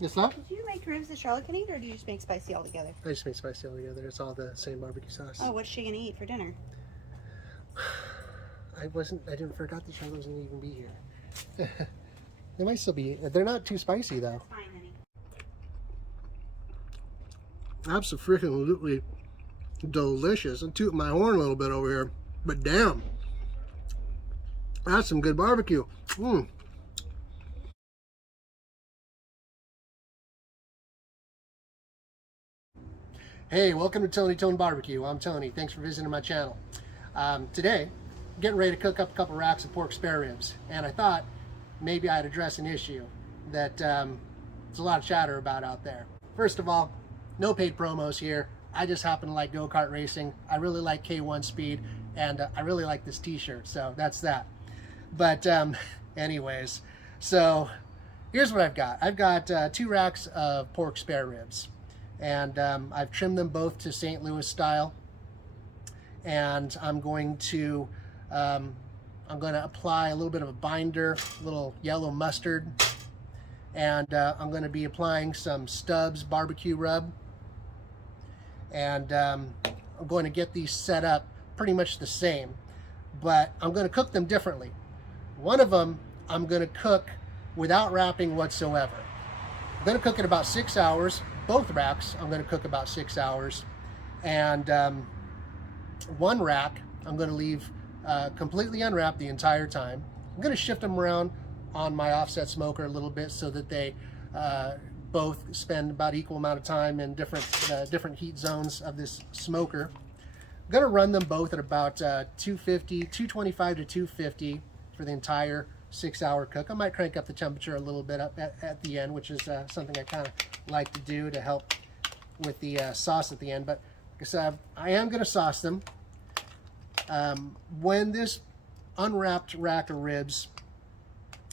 Yes, sir? Did you make ribs that Charlotte can eat, or did you just make spicy altogether? I just make spicy all together. It's all the same barbecue sauce. Oh, what's she gonna eat for dinner? I didn't forgot that Charlotte wasn't even be here. They might still be. They're not too spicy though. Fine, honey. Absolutely delicious. I'm tooting my horn a little bit over here, but damn, that's some good barbecue. Hey, welcome to Tony Tone Barbecue. I'm Tony. Thanks for visiting my channel. Today, I'm getting ready to cook up a couple racks of pork spare ribs, and I thought maybe I'd address an issue that there's a lot of chatter about out there. First of all, no paid promos here. I just happen to like go-kart racing. I really like K1 speed, and I really like this t-shirt, so that's that. But anyways, so here's what I've got. I've got 2 racks of pork spare ribs, and I've trimmed them both to St. Louis style, and I'm going to apply a little bit of a binder, a little yellow mustard, and I'm going to be applying some Stubbs barbecue rub, and I'm going to get these set up pretty much the same, but I'm going to cook them differently. One of them I'm going to cook without wrapping whatsoever. I'm going to cook it about 6 hours. Both racks I'm going to cook about 6 hours, and one rack I'm going to leave completely unwrapped the entire time. I'm going to shift them around on my offset smoker a little bit so that they both spend about equal amount of time in different heat zones of this smoker. I'm going to run them both at about 225 to 250 for the entire 6 hour cook. I might crank up the temperature a little bit up at the end, which is something I kind of like to do to help with the sauce at the end. But like I said, I am going to sauce them. When this unwrapped rack of ribs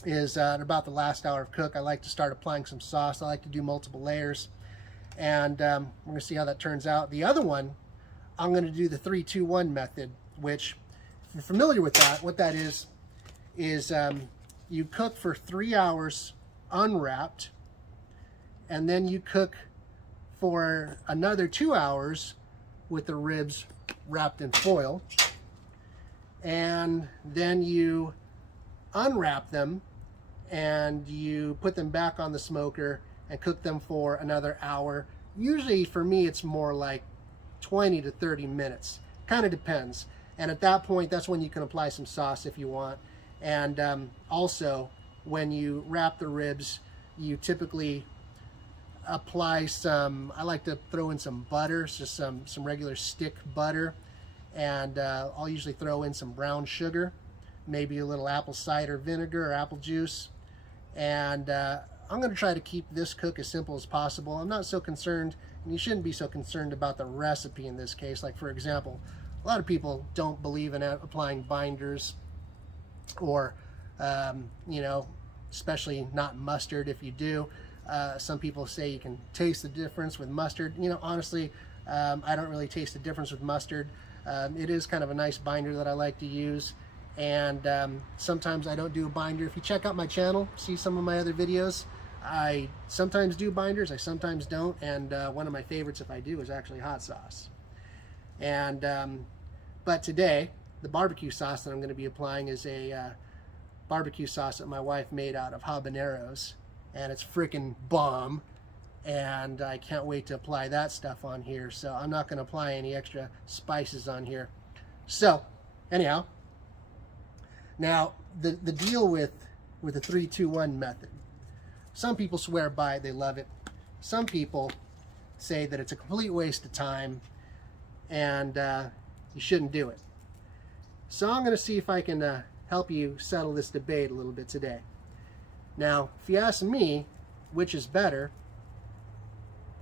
is at about the last hour of cook, I like to start applying some sauce. I like to do multiple layers, and we're going to see how that turns out. The other one, I'm going to do the 3-2-1 method, which, if you're familiar with that, what that is you cook for 3 hours unwrapped, and then you cook for another 2 hours with the ribs wrapped in foil, and then you unwrap them and you put them back on the smoker and cook them for another hour. Usually for me it's more like 20 to 30 minutes, kind of depends. And at that point, that's when you can apply some sauce if you want. And also, when you wrap the ribs, you typically apply some, I like to throw in some butter, just some regular stick butter, and I'll usually throw in some brown sugar, maybe a little apple cider vinegar or apple juice. And I'm going to try to keep this cook as simple as possible. I'm not so concerned, and you shouldn't be so concerned about the recipe in this case. Like, for example, a lot of people don't believe in applying binders, or you know, especially not mustard. If you do, some people say you can taste the difference with mustard. You know, honestly, I don't really taste the difference with mustard. It is kind of a nice binder that I like to use, and sometimes I don't do a binder. If you check out my channel, see some of my other videos, I sometimes do binders, I sometimes don't, and one of my favorites, if I do, is actually hot sauce. And but today, the barbecue sauce that I'm going to be applying is a barbecue sauce that my wife made out of habaneros, and it's freaking bomb, and I can't wait to apply that stuff on here. So I'm not going to apply any extra spices on here. So anyhow, now the deal with the 3-2-1 method, some people swear by it, they love it. Some people say that it's a complete waste of time and you shouldn't do it. So I'm going to see if I can help you settle this debate a little bit today. Now, if you ask me, which is better,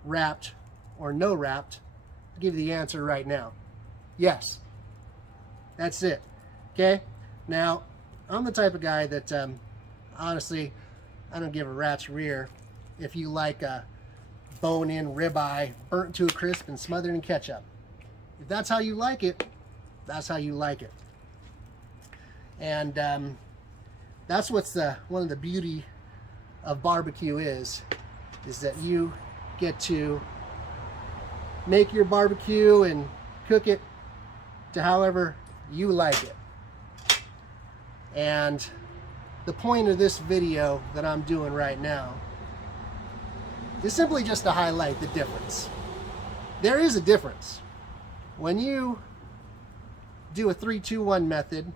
wrapped or no wrapped, I'll give you the answer right now. Yes. That's it. Okay? Now, I'm the type of guy that, honestly, I don't give a rat's rear if you like a bone-in ribeye burnt to a crisp and smothered in ketchup. If that's how you like it, that's how you like it. And that's what's one of the beauty of barbecue is is that you get to make your barbecue and cook it to however you like it. And the point of this video that I'm doing right now is simply just to highlight the difference. There is a difference. When you do a 3-2-1 method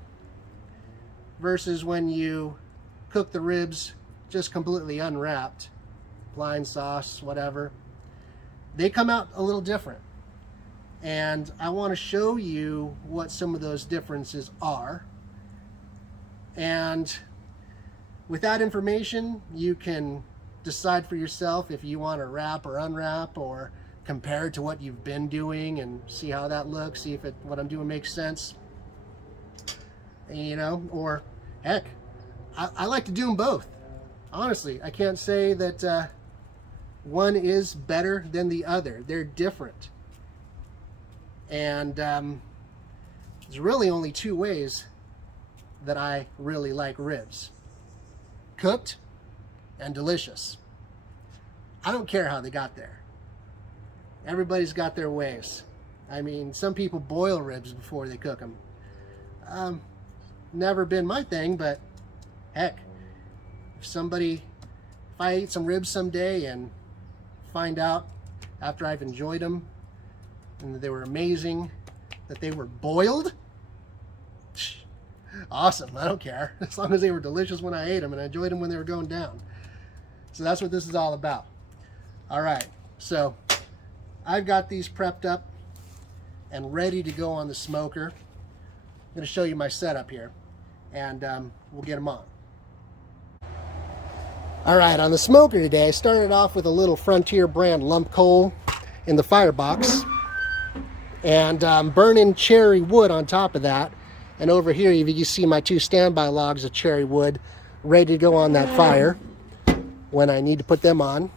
versus when you cook the ribs just completely unwrapped, blind sauce, whatever, they come out a little different. And I want to show you what some of those differences are. And with that information, you can decide for yourself if you want to wrap or unwrap, or compare it to what you've been doing and see how that looks, see if what I'm doing makes sense. You know, or heck, I like to do them both. Honestly, I can't say that one is better than the other. They're different. And there's really only two ways that I really like ribs: cooked and delicious. I don't care how they got there. Everybody's got their ways. I mean, some people boil ribs before they cook them. Never been my thing, but heck, if I eat some ribs someday and find out after I've enjoyed them and that they were amazing, that they were boiled, awesome, I don't care. As long as they were delicious when I ate them and I enjoyed them when they were going down. So that's what this is all about. All right, so I've got these prepped up and ready to go on the smoker. I'm going to show you my setup here, and we'll get them on. All right, on the smoker today, I started off with a little Frontier brand lump coal in the firebox, and burning cherry wood on top of that. And over here, you see my 2 standby logs of cherry wood ready to go on that fire when I need to put them on.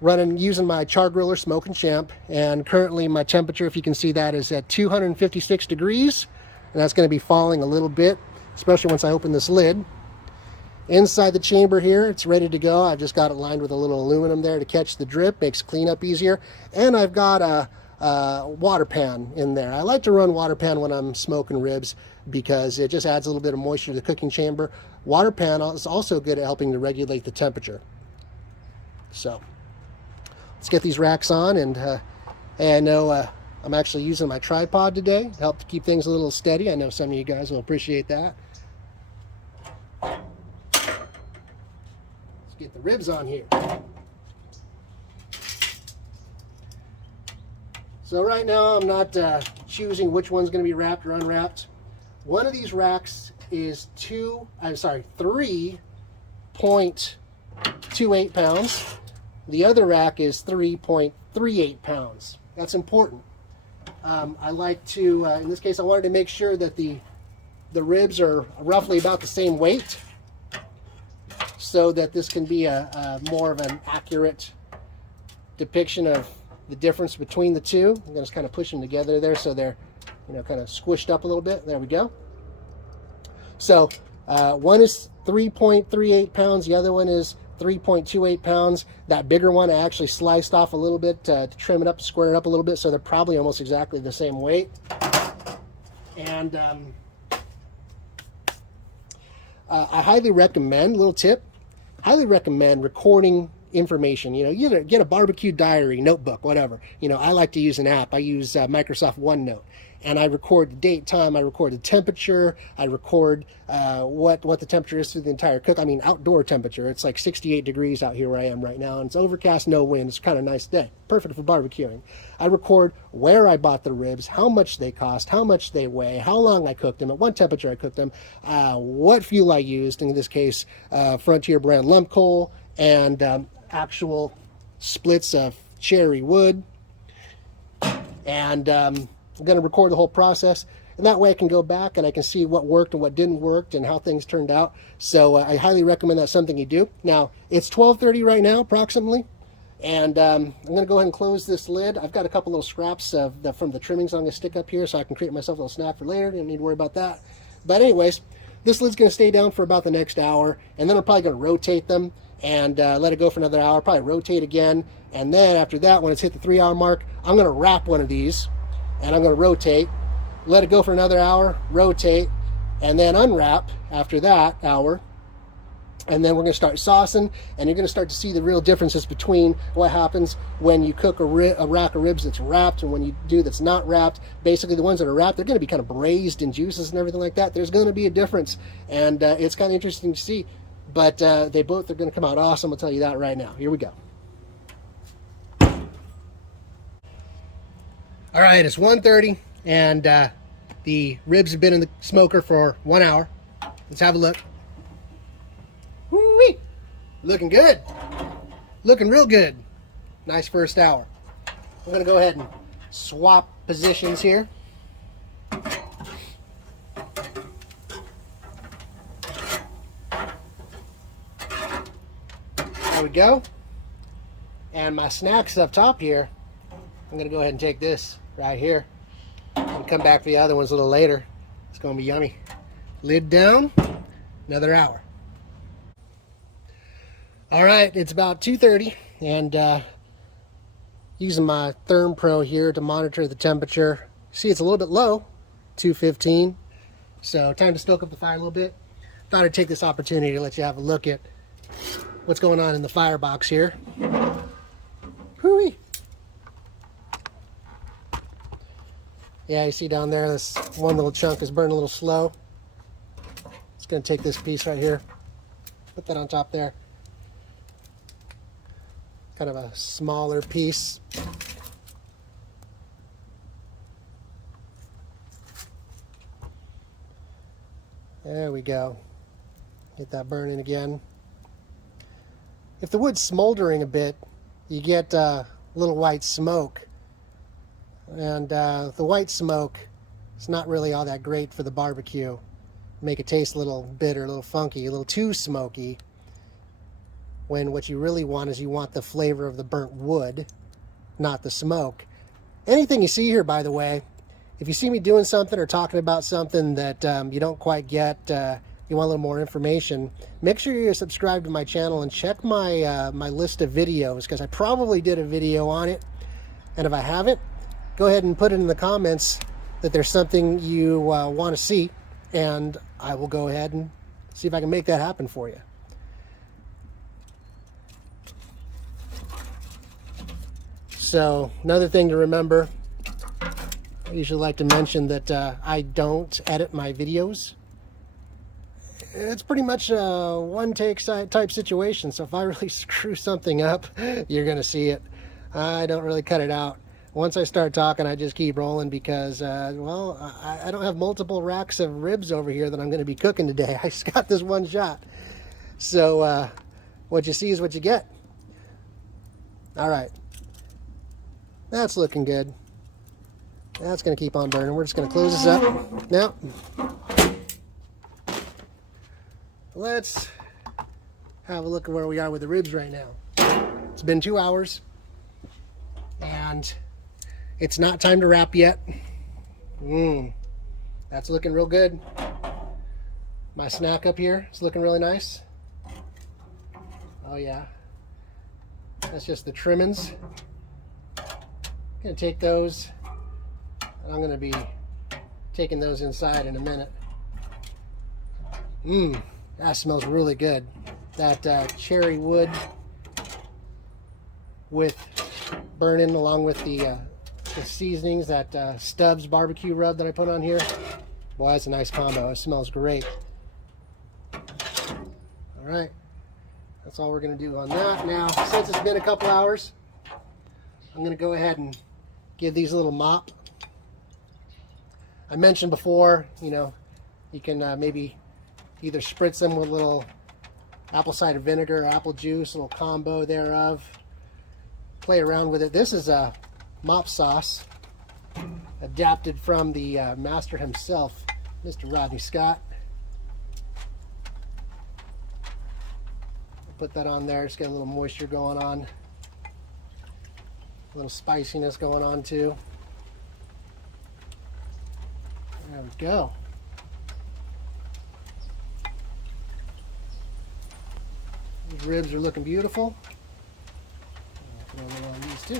Using my char griller Smokin' Champ, and currently my temperature, if you can see that, is at 256 degrees, and that's going to be falling a little bit, especially once I open this lid. Inside the chamber here, it's ready to go. I've just got it lined with a little aluminum there to catch the drip, makes cleanup easier. And I've got a water pan in there. I like to run water pan when I'm smoking ribs because it just adds a little bit of moisture to the cooking chamber. Water pan is also good at helping to regulate the temperature. So let's get these racks on, and I know I'm actually using my tripod today to help to keep things a little steady. I know some of you guys will appreciate that. Get the ribs on here. So right now I'm not choosing which one's going to be wrapped or unwrapped. One of these racks is 3.28 pounds. The other rack is 3.38 pounds. That's important. I like to, in this case, I wanted to make sure that the ribs are roughly about the same weight, so that this can be a more of an accurate depiction of the difference between the two. I'm going to just kind of push them together there so they're, kind of squished up a little bit. There we go. So one is 3.38 pounds, the other one is 3.28 pounds. That bigger one I actually sliced off a little bit to trim it up, square it up a little bit, so they're probably almost exactly the same weight. And I highly recommend, little tip, highly recommend recording information. You get a barbecue diary, notebook, whatever. I like to use an app. I use Microsoft OneNote, and I record the date, time, I record the temperature, I record what the temperature is through the entire cook. I mean, outdoor temperature. It's like 68 degrees out here where I am right now, and it's overcast, no wind. It's kind of a nice day. Perfect for barbecuing. I record where I bought the ribs, how much they cost, how much they weigh, how long I cooked them, at what temperature I cooked them, what fuel I used, in this case, Frontier brand lump coal, and actual splits of cherry wood. And I'm going to record the whole process, and that way I can go back and I can see what worked and what didn't work and how things turned out. So I highly recommend that's something you do. Now, it's 12:30 right now, approximately, and I'm going to go ahead and close this lid. I've got a couple little scraps from the trimmings I'm going to stick up here so I can create myself a little snack for later. Don't need to worry about that. But anyways, this lid's going to stay down for about the next hour, and then I'm probably going to rotate them. and let it go for another hour, probably rotate again. And then after that, when it's hit the 3-hour mark, I'm going to wrap one of these and I'm going to rotate, let it go for another hour, rotate, and then unwrap after that hour. And then we're going to start saucing, and you're going to start to see the real differences between what happens when you cook a rack of ribs that's wrapped and when you do that's not wrapped. Basically, the ones that are wrapped, they're going to be kind of braised in juices and everything like that. There's going to be a difference, and it's kind of interesting to see. But they both are going to come out awesome. I'll tell you that right now. Here we go. All right, it's 1:30, and the ribs have been in the smoker for 1 hour. Let's have a look. Woo-wee. Looking good. Looking real good. Nice first hour. We're going to go ahead and swap positions here. There we go. And my snacks up top here, I'm going to go ahead and take this right here and come back for the other ones a little later. It's going to be yummy. Lid down. Another hour. All right, it's about 2:30, and using my ThermPro here to monitor the temperature. See, it's a little bit low, 215. So time to stoke up the fire a little bit. Thought I'd take this opportunity to let you have a look at what's going on in the firebox here. Hooey! Yeah, you see down there, this one little chunk is burning a little slow. Just gonna take this piece right here, put that on top there. Kind of a smaller piece. There we go. Get that burning again. If the wood's smoldering a bit, you get a little white smoke. And the white smoke is not really all that great for the barbecue. Make it taste a little bitter, a little funky, a little too smoky. When what you really want is you want the flavor of the burnt wood, not the smoke. Anything you see here, by the way, if you see me doing something or talking about something that you don't quite get, you want a little more information, make sure you're subscribed to my channel and check my my list of videos, because I probably did a video on it. And if I haven't, go ahead and put it in the comments that there's something you want to see, and I will go ahead and see if I can make that happen for you. So another thing to remember, I usually like to mention that I don't edit my videos. It's pretty much a one-take type situation, so if I really screw something up, you're going to see it. I don't really cut it out. Once I start talking, I just keep rolling because, well, I don't have multiple racks of ribs over here that I'm going to be cooking today. I just got this one shot. So what you see is what you get. All right. That's looking good. That's going to keep on burning. We're just going to close this up. Now, let's have a look at where we are with the ribs right now. It's been 2 hours, and it's not time to wrap yet. That's looking real good. My snack up here is looking really nice. Oh yeah. That's just the trimmings. Gonna take those, and I'm gonna be taking those inside in a minute. That smells really good. That cherry wood with burning along with the seasonings, that Stubbs barbecue rub that I put on here. Boy, that's a nice combo. It smells great. All right, that's all we're gonna do on that. Now, since it's been a couple hours, I'm gonna go ahead and give these a little mop. I mentioned before, you know, you can maybe either spritz them with a little apple cider vinegar or apple juice, a little combo thereof. Play around with it. This is a mop sauce adapted from the master himself, Mr. Rodney Scott. Put that on there, just get a little moisture going on. A little spiciness going on too. There we go. ribs are looking beautiful. I'll put on these too.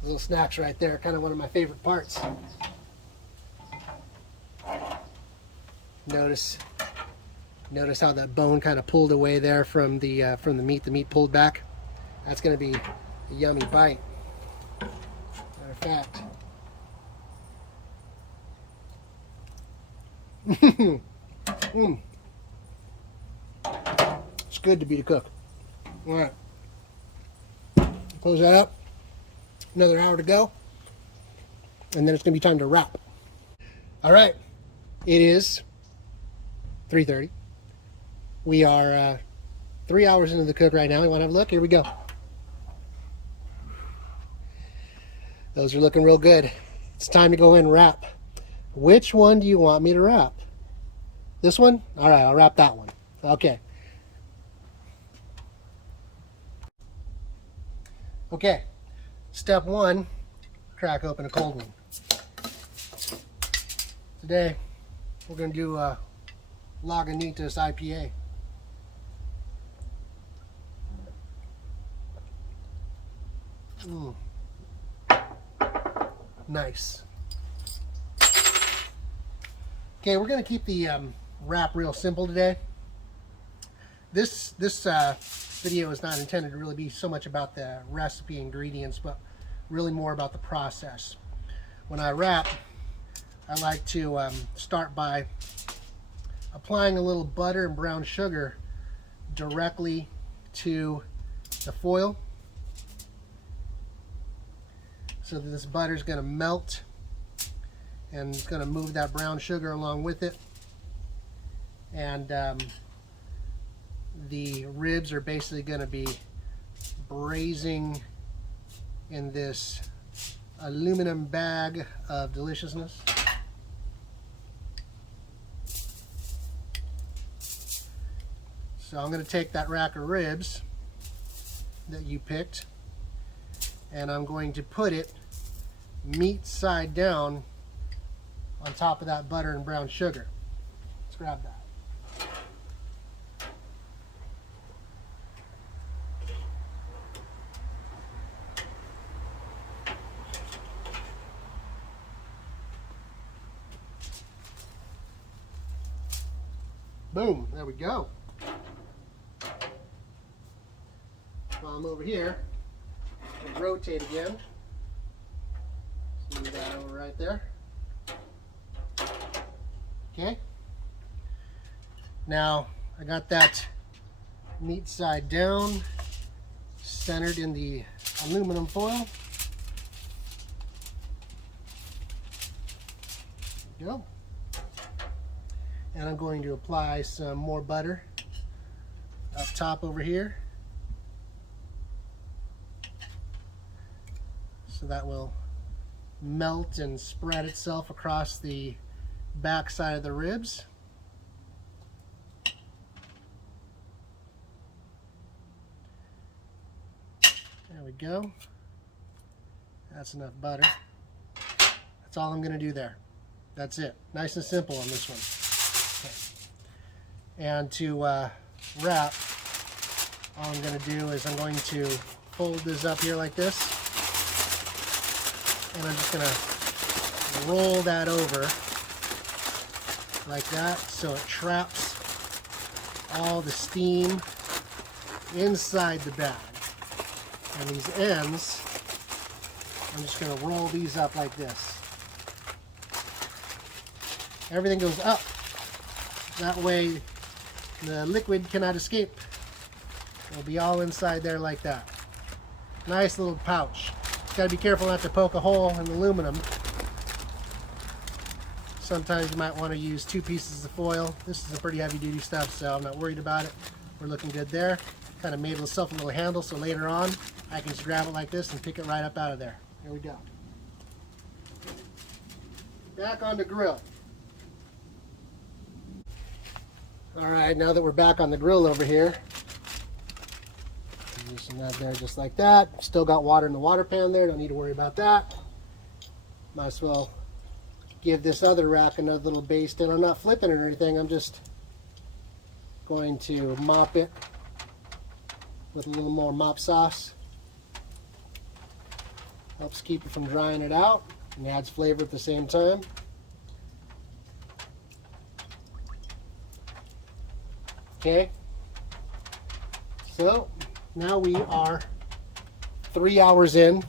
Those little snacks right there, kind of one of my favorite parts. Notice how that bone kind of pulled away there from the meat. The meat pulled back. That's going to be a yummy bite. Matter of fact. It's good to be the cook. All right. Close that up. Another hour to go. And then it's going to be time to wrap. All right. It is 3:30. We are 3 hours into the cook right now. You want to have a look? Here we go. Those are looking real good. It's time to go in and wrap. Which one do you want me to wrap? This one? All right, I'll wrap that one. Okay. Okay. Step one, crack open a cold one. Today, we're going to do Lagunitas IPA. Nice. Okay, we're going to keep the wrap real simple today. This video is not intended to really be so much about the recipe ingredients, but really more about the process. When I wrap, I like to start by applying a little butter and brown sugar directly to the foil, so that this butter is going to melt and it's going to move that brown sugar along with it. And the ribs are basically going to be braising in this aluminum bag of deliciousness. So I'm going to take that rack of ribs that you picked, and I'm going to put it meat side down on top of that butter and brown sugar. Let's grab that. Boom, there we go. While I'm over here, and rotate again. Move that over right there. Okay. Now I got that meat side down, centered in the aluminum foil. There we go. And I'm going to apply some more butter up top over here. So that will melt and spread itself across the back side of the ribs. There we go. That's enough butter. That's all I'm going to do there. That's it. Nice and simple on this one. Okay. And to wrap, all I'm going to do is I'm going to fold this up here like this. And I'm just going to roll that over like that, so it traps all the steam inside the bag. And these ends, I'm just going to roll these up like this. Everything goes up. That way the liquid cannot escape. It'll be all inside there like that. Nice little pouch. Got to be careful not to poke a hole in the aluminum. Sometimes you might want to use 2 pieces of foil. This is a pretty heavy duty stuff, so I'm not worried about it. We're looking good there. Kind of made myself a little handle, so later on I can just grab it like this and pick it right up out of there. Here we go. Back on the grill. Alright, now that we're back on the grill over here, Position that there just like that. Still got water in the water pan there. Don't need to worry about that. Might as well give this other rack another little baste in. I'm not flipping it or anything. I'm just going to mop it with a little more mop sauce. Helps keep it from drying it out and adds flavor at the same time. Okay, so now we are 3 hours in.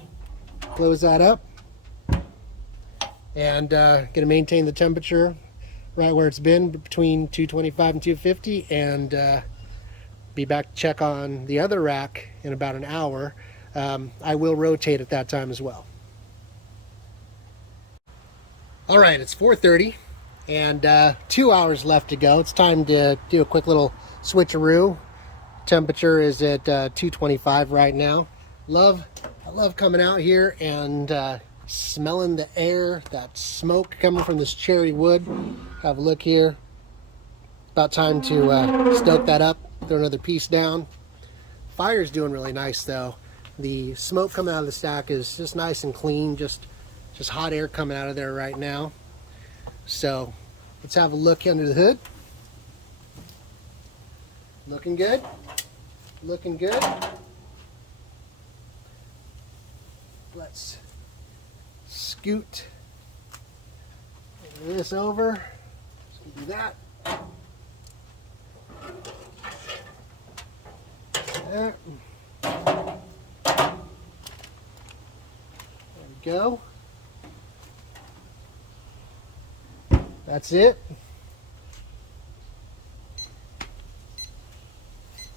Close that up and going to maintain the temperature right where it's been between 225 and 250, and be back to check on the other rack in about an hour. I will rotate at that time as well. All right, it's 4:30 and 2 hours left to go. It's time to do a quick little switcheroo. Temperature is at 225 right now. I love coming out here and smelling the air, that smoke coming from this cherry wood. Have a look here. About time to stoke that up, throw another piece down. Fire's doing really nice though. The smoke coming out of the stack is just nice and clean, just hot air coming out of there right now. So let's have a look under the hood. Looking good. Looking good. Let's scoot this over. So do that. There. There we go. That's it.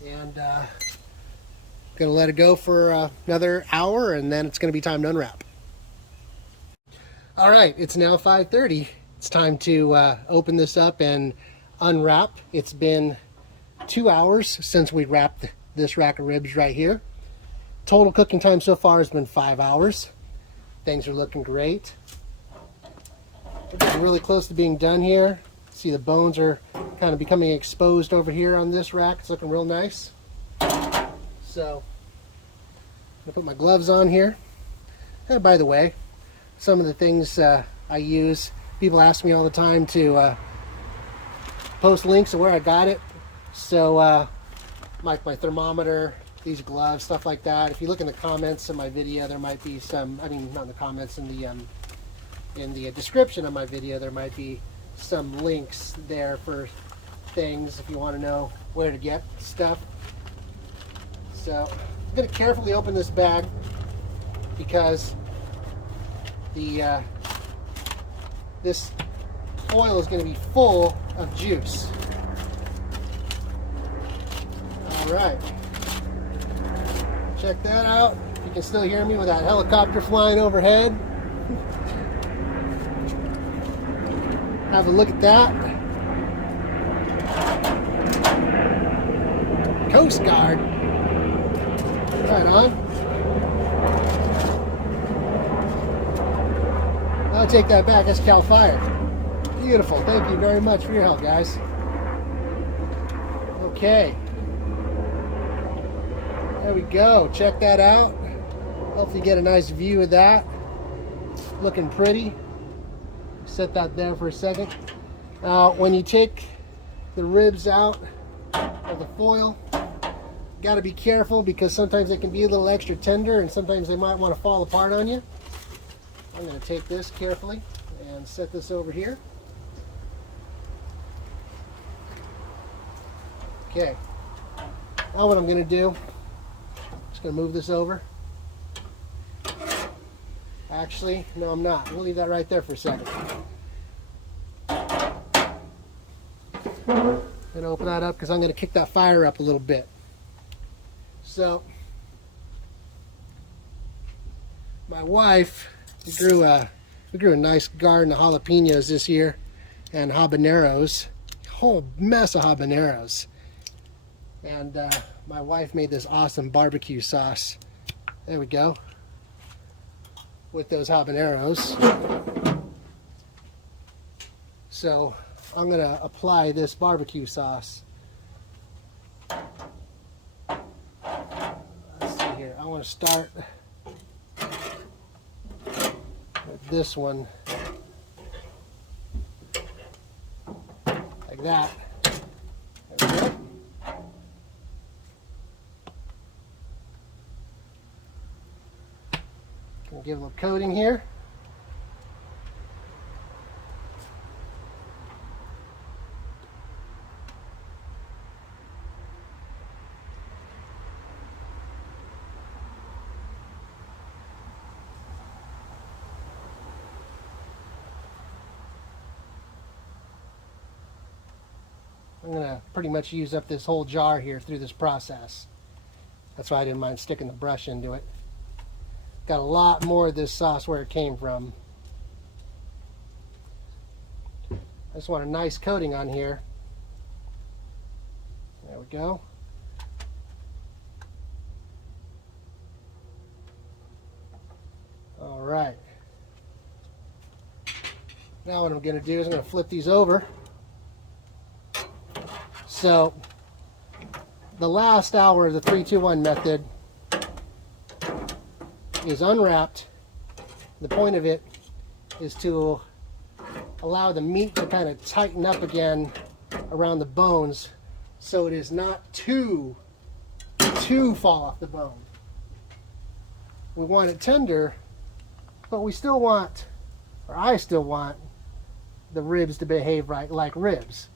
And gonna let it go for another hour, and then it's gonna be time to unwrap. All right, it's now 5:30. It's time to open this up and unwrap. It's been 2 hours since we wrapped this rack of ribs right here. Total cooking time so far has been 5 hours. Things are looking great. We're getting really close to being done here. See, the bones are kind of becoming exposed over here on this rack. It's looking real nice. So I'm gonna put my gloves on here. And by the way, some of the things I use, people ask me all the time to post links of where I got it. So like my thermometer, these gloves, stuff like that. If you look in the comments of my video, there might be some, I mean, not in the comments, in the description of my video, there might be some links there for things if you want to know where to get stuff. So I'm going to carefully open this bag because the this foil is going to be full of juice. All right, check that out. You can still hear me with that helicopter flying overhead. Have a look at that. Coast Guard. Right on. I'll take that back. That's Cal Fire. Beautiful. Thank you very much for your help, guys. Okay. There we go. Check that out. Hopefully you get a nice view of that. Looking pretty. Set that there for a second. When you take the ribs out of the foil, got to be careful because sometimes they can be a little extra tender and sometimes they might want to fall apart on you. I'm going to take this carefully and set this over here. Okay. Now what I'm going to do, just going to move this over. Actually, no, I'm not. We'll leave that right there for a second. I'm going to open that up because I'm going to kick that fire up a little bit. So, my wife, we grew a nice garden of jalapenos this year and habaneros, a whole mess of habaneros. And my wife made this awesome barbecue sauce. There we go. With those habaneros. So I'm going to apply this barbecue sauce want to start with this one, like that. There we go. Gonna give a little coating here. I'm gonna pretty much use up this whole jar here through this process. That's why I didn't mind sticking the brush into it. Got a lot more of this sauce where it came from. I just want a nice coating on here. There we go. All right. Now what I'm gonna do is I'm gonna flip these over. So the last hour of the 3-2-1 method is unwrapped. The point of it is to allow the meat to kind of tighten up again around the bones so it is not too fall off the bone. We want it tender, but we still want, or I still want, the ribs to behave right like ribs.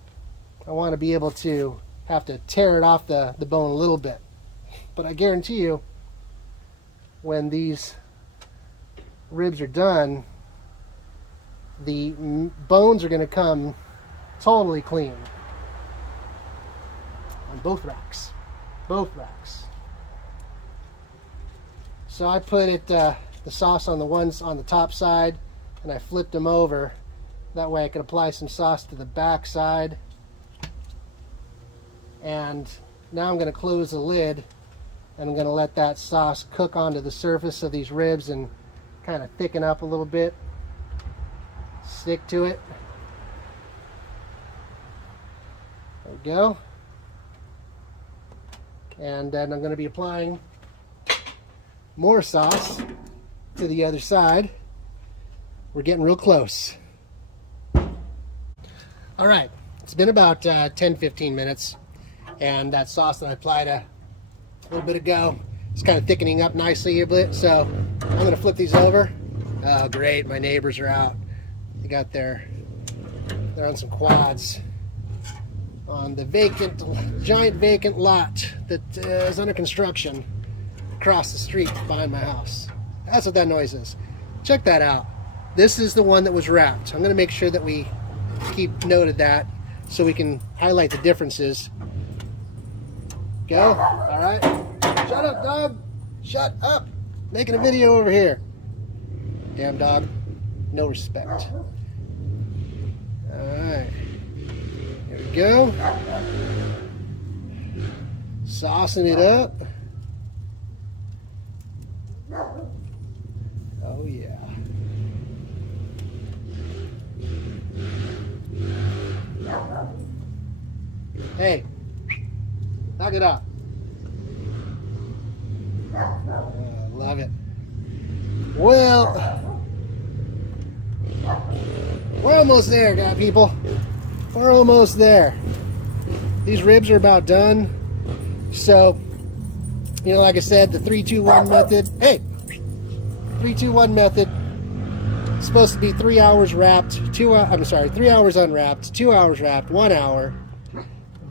I want to be able to have to tear it off the bone a little bit. But I guarantee you, when these ribs are done, the bones are going to come totally clean on both racks. Both racks. So I put it the sauce on the ones on the top side, and I flipped them over. That way I could apply some sauce to the back side. And now I'm going to close the lid, and I'm going to let that sauce cook onto the surface of these ribs and kind of thicken up a little bit. Stick to it. There we go. And then I'm going to be applying more sauce to the other side. We're getting real close. All right, it's been about 10-15 minutes. And that sauce that I applied a little bit ago is kind of thickening up nicely a bit. So I'm going to flip these over. Oh, great. My neighbors are out. They got they're on some quads on the giant vacant lot that is under construction across the street behind my house. That's what that noise is. Check that out. This is the one that was wrapped. I'm going to make sure that we keep note of that so we can highlight the differences. Go. All right. Shut up, dog. Shut up. Making a video over here. Damn dog. No respect. All right. Here we go. Saucing it up. Oh yeah. Hey. Knock it up. Love it. Well, we're almost there, guy people. We're almost there. These ribs are about done. So, you know, like I said, the 3-2-1 method. Hey, 3-2-1 method. It's supposed to be 3 hours wrapped. 3 hours unwrapped. 2 hours wrapped. 1 hour.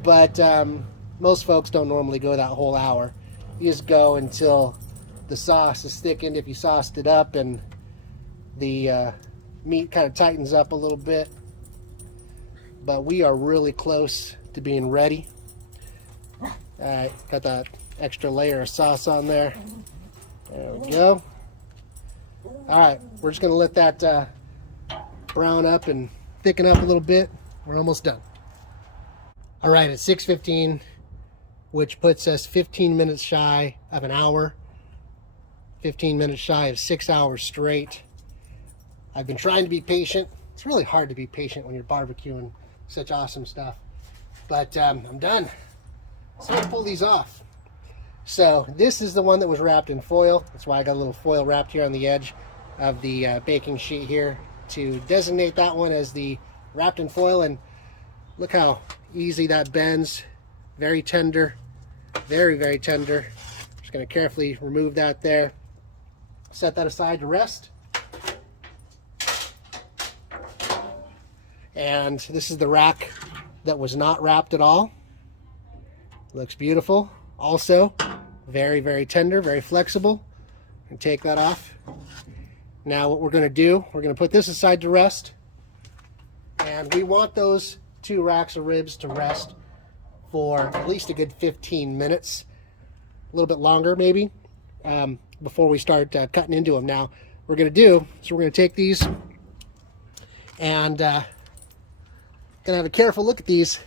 But most folks don't normally go that whole hour. You just go until the sauce is thickened, if you sauced it up, and the meat kind of tightens up a little bit. But we are really close to being ready. Alright, got that extra layer of sauce on there. There we go. Alright, we're just going to let that brown up and thicken up a little bit. We're almost done. Alright, it's 6:15, which puts us 15 minutes shy of an hour. 15 minutes shy of 6 hours straight. I've been trying to be patient. It's really hard to be patient when you're barbecuing such awesome stuff. But I'm done. So let's pull these off. So this is the one that was wrapped in foil. That's why I got a little foil wrapped here on the edge of the baking sheet here to designate that one as the wrapped in foil. And look how easy that bends. Very tender, very, very tender. Just going to carefully remove that there. Set that aside to rest. And this is the rack that was not wrapped at all. Looks beautiful. Also, very, very tender, very flexible. And take that off. Now what we're going to do, we're going to put this aside to rest. And we want those 2 racks of ribs to rest for at least a good 15 minutes. A little bit longer maybe, before we start cutting into them. Now, what we're going to do is we're going to take these and going to have a careful look at these,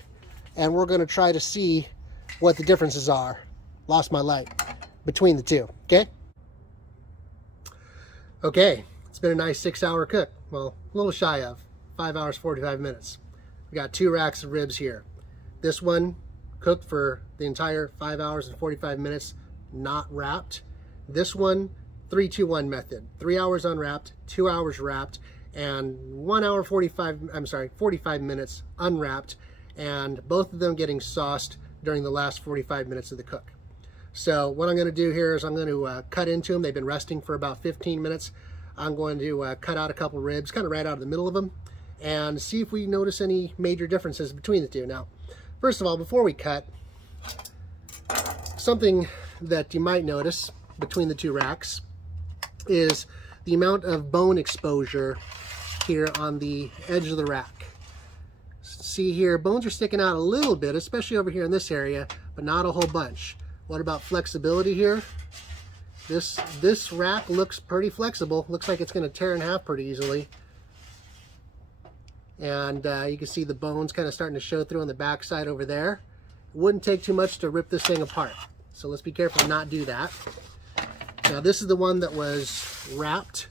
and we're going to try to see what the differences are. Lost my light. Between the two, okay? Okay, it's been a nice 6-hour cook. Well, a little shy of 5 hours, 45 minutes. We got 2 racks of ribs here. This one cooked for the entire 5 hours and 45 minutes, not wrapped. This one, 3-2-1 method. 3 hours unwrapped, 2 hours wrapped, and 45 minutes unwrapped, and both of them getting sauced during the last 45 minutes of the cook. So what I'm going to do here is I'm going to cut into them. They've been resting for about 15 minutes. I'm going to cut out a couple ribs, kind of right out of the middle of them, and see if we notice any major differences between the two. Now, first of all, before we cut, something that you might notice between the 2 racks is the amount of bone exposure here on the edge of the rack. See here, bones are sticking out a little bit, especially over here in this area, but not a whole bunch. What about flexibility here? This rack looks pretty flexible. Looks like it's going to tear in half pretty easily. And you can see the bones kind of starting to show through on the back side over there. It wouldn't take too much to rip this thing apart. So let's be careful to not do that. Now this is the one that was wrapped.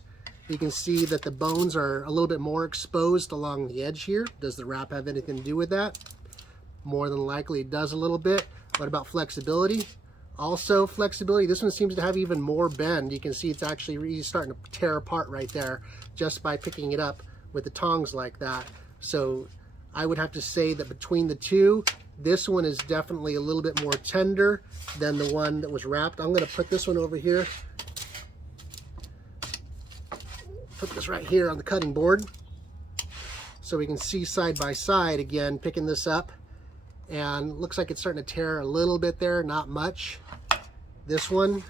You can see that the bones are a little bit more exposed along the edge here. Does the wrap have anything to do with that? More than likely it does a little bit. What about flexibility? Also flexibility. This one seems to have even more bend. You can see it's actually really starting to tear apart right there just by picking it up with the tongs like that. So I would have to say that between the two, this one is definitely a little bit more tender than the one that was wrapped. I'm going to put this one over here. Put this right here on the cutting board so we can see side by side again, picking this up. And looks like it's starting to tear a little bit there, not much. This one,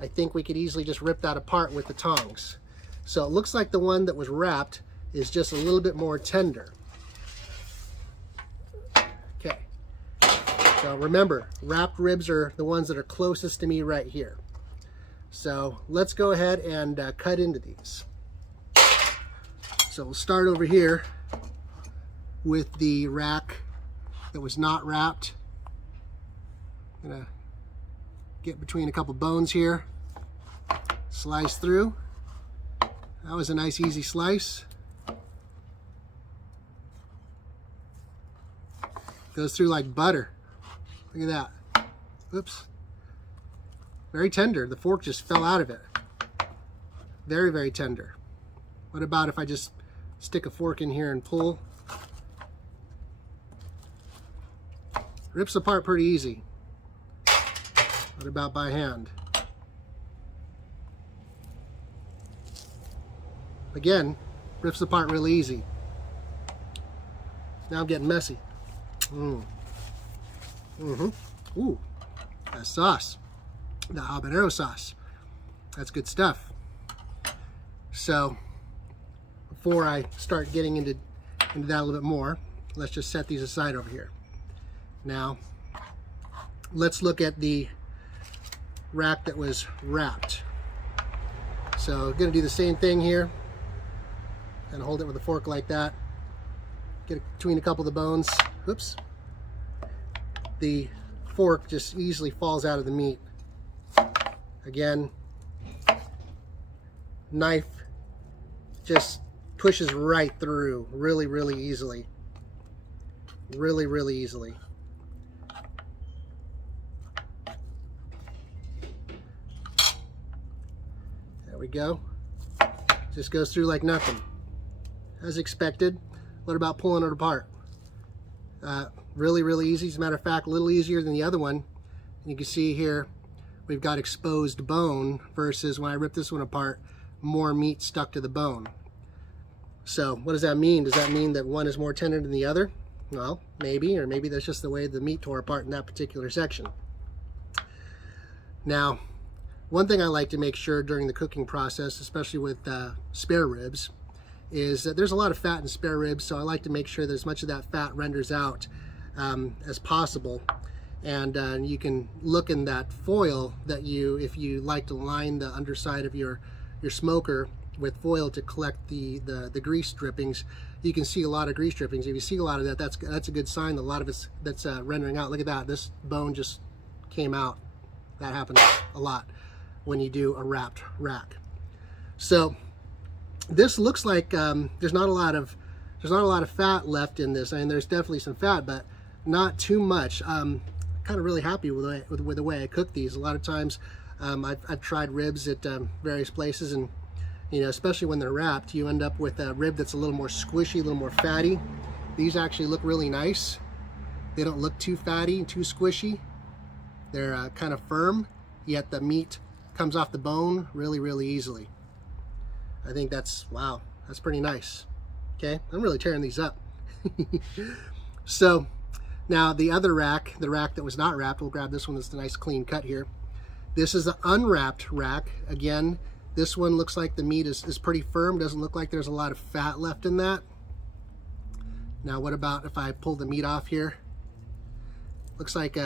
I think we could easily just rip that apart with the tongs. So it looks like the one that was wrapped is just a little bit more tender. Okay. So remember, wrapped ribs are the ones that are closest to me right here. So let's go ahead and cut into these. So we'll start over here with the rack that was not wrapped. I'm gonna get between a couple bones here, slice through. That was a nice easy slice. Goes through like butter. Look at that. Oops. Very tender. The fork just fell out of it. Very, very tender. What about if I just stick a fork in here and pull? Rips apart pretty easy. What about by hand? Again, rips apart really easy. Now I'm getting messy. Ooh, that sauce. The habanero sauce. That's good stuff. So, before I start getting into that a little bit more, let's just set these aside over here. Now, let's look at the rack that was wrapped. So, I'm going to do the same thing here. And hold it with a fork like that. Get between a couple of the bones. Oops. The fork just easily falls out of the meat. Again, knife just pushes right through really, really easily. Really, really easily. we go. Just goes through like nothing. As expected. What about pulling it apart? Really, really easy. As a matter of fact, a little easier than the other one. You can see here, we've got exposed bone versus when I rip this one apart, more meat stuck to the bone. So what does that mean? Does that mean that one is more tender than the other? Well, maybe, or maybe that's just the way the meat tore apart in that particular section. Now, one thing I like to make sure during the cooking process, especially with spare ribs, is that there's a lot of fat in spare ribs, so I like to make sure that as much of that fat renders out as possible. And you can look in that foil that if you like to line the underside of your smoker with foil to collect the grease drippings, you can see a lot of grease drippings. If you see a lot of that, that's a good sign that a lot of it's that's rendering out. Look at that, this bone just came out. That happens a lot when you do a wrapped rack. So this looks like there's not a lot of fat left in this. I mean, there's definitely some fat, but not too much. Kind of really happy with the way I cook these. A lot of times I've tried ribs at various places, and you know, especially when they're wrapped, you end up with a rib that's a little more squishy, a little more fatty. These actually look really nice. They don't look too fatty and too squishy. They're kind of firm, yet the meat comes off the bone really, really easily. I think that's, wow, that's pretty nice. Okay, I'm really tearing these up. So now the other rack, the rack that was not wrapped, we'll grab this one that's a nice clean cut here. This is the unwrapped rack. Again, this one looks like the meat is pretty firm. Doesn't look like there's a lot of fat left in that. Now what about if I pull the meat off here? Looks like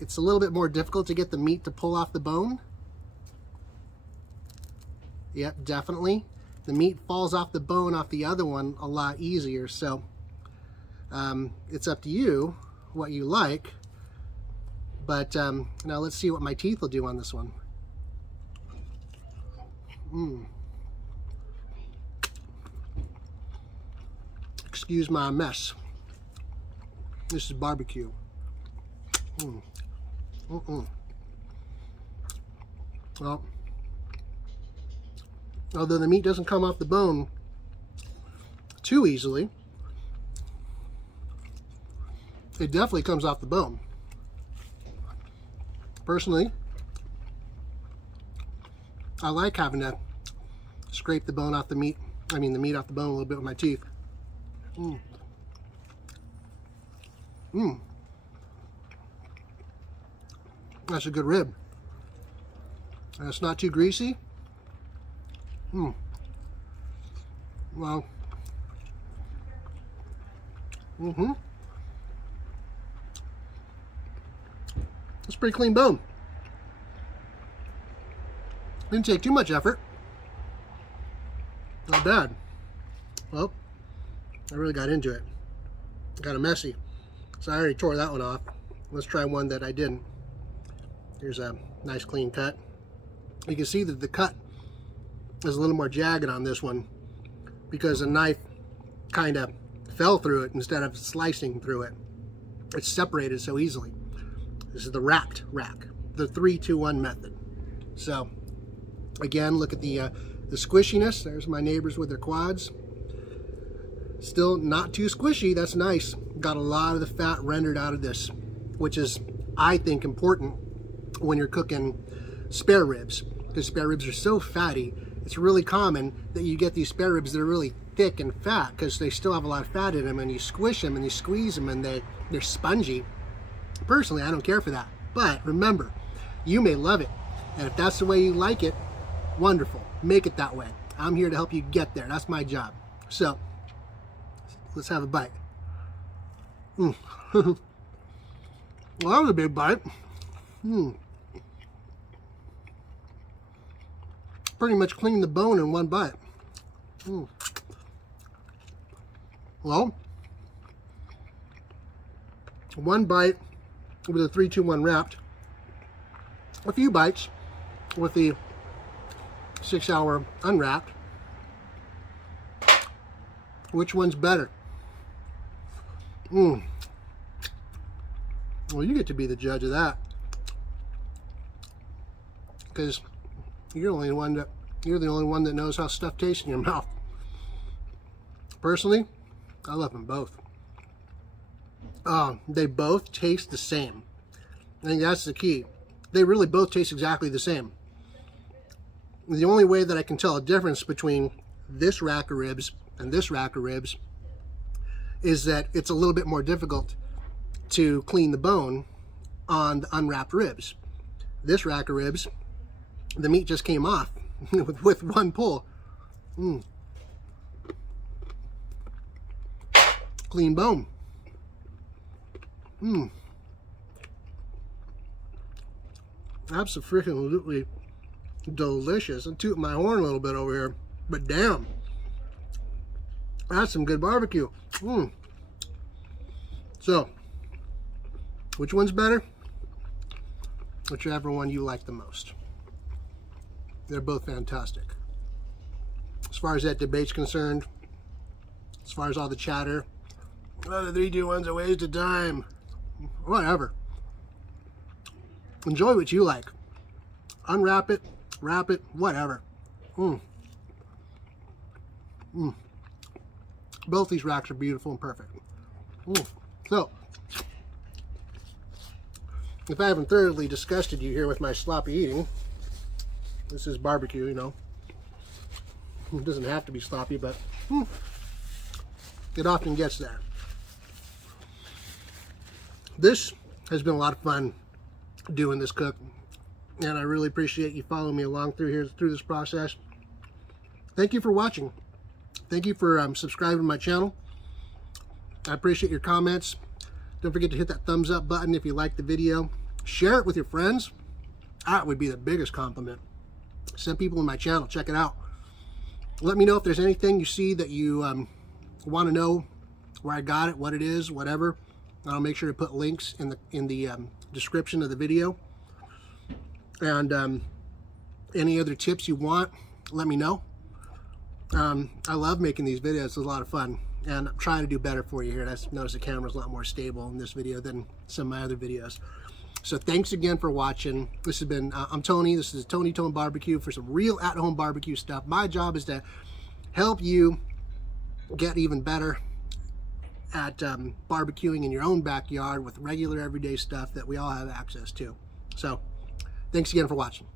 it's a little bit more difficult to get the meat to pull off the bone. Yep, definitely. The meat falls off the bone off the other one a lot easier. So it's up to you what you like. But now let's see what my teeth will do on this one. Excuse my mess. This is barbecue. Well, although the meat doesn't come off the bone too easily, it definitely comes off the bone. Personally, I like having to scrape the bone off the meat. I mean the meat off the bone a little bit with my teeth. That's a good rib. And it's not too greasy. Well, it's a pretty clean bone. Didn't take too much effort. Not bad. Well, I really got into it. Kind of messy. So I already tore that one off. Let's try one that I didn't. Here's a nice clean cut. You can see that the cut is a little more jagged on this one because the knife kind of fell through it instead of slicing through it. It's separated so easily. This is the wrapped rack, the 3-2-1 method. So again, look at the squishiness. There's my neighbors with their quads. Still not too squishy. That's nice. Got a lot of the fat rendered out of this, which is, I think, important when you're cooking spare ribs, because spare ribs are so fatty. It's really common that you get these spare ribs that are really thick and fat because they still have a lot of fat in them, and you squish them and you squeeze them and they're spongy. Personally, I don't care for that, but remember, you may love it, and if that's the way you like it, wonderful. Make it that way. I'm here to help you get there. That's my job. So let's have a bite. Well, that was a big bite. Pretty much cleaned the bone in one bite. Well, one bite with a 3-2-1 wrapped, a few bites with the 6-hour unwrapped. Which one's better? Well, you get to be the judge of that, because you're the only one that You're the only one that knows how stuff tastes in your mouth. Personally, I love them both. They both taste the same. I think that's the key. They really both taste exactly the same. The only way that I can tell a difference between this rack of ribs and this rack of ribs is that it's a little bit more difficult to clean the bone on the unwrapped ribs. This rack of ribs, the meat just came off with one pull. Clean bone. Absolutely delicious. I'm tooting my horn a little bit over here, but damn, that's some good barbecue. So, which one's better? Whichever one you like the most. They're both fantastic. As far as that debate's concerned, as far as all the chatter, oh, the 3-2-1's a waste of time. Whatever. Enjoy what you like. Unwrap it, wrap it, whatever. Both these racks are beautiful and perfect. So, if I haven't thoroughly disgusted you here with my sloppy eating, this is barbecue, you know. It doesn't have to be sloppy, but it often gets there. This has been a lot of fun doing this cook, and I really appreciate you following me along through this process. Thank you for watching. Thank you for subscribing to my channel. I appreciate your comments. Don't forget to hit that thumbs up button if you like the video. Share it with your friends. That would be the biggest compliment. Send people in my channel, check it out. Let me know if there's anything you see that you want to know where I got it, what it is, whatever. I'll make sure to put links in the description of the video. And any other tips you want, let me know. I love making these videos. It's a lot of fun, and I'm trying to do better for you here. I notice the camera's a lot more stable in this video than some of my other videos. So thanks again for watching. This has been, I'm Tony. This is Tony Tone Barbecue for some real at-home barbecue stuff. My job is to help you get even better at barbecuing in your own backyard with regular everyday stuff that we all have access to. So thanks again for watching.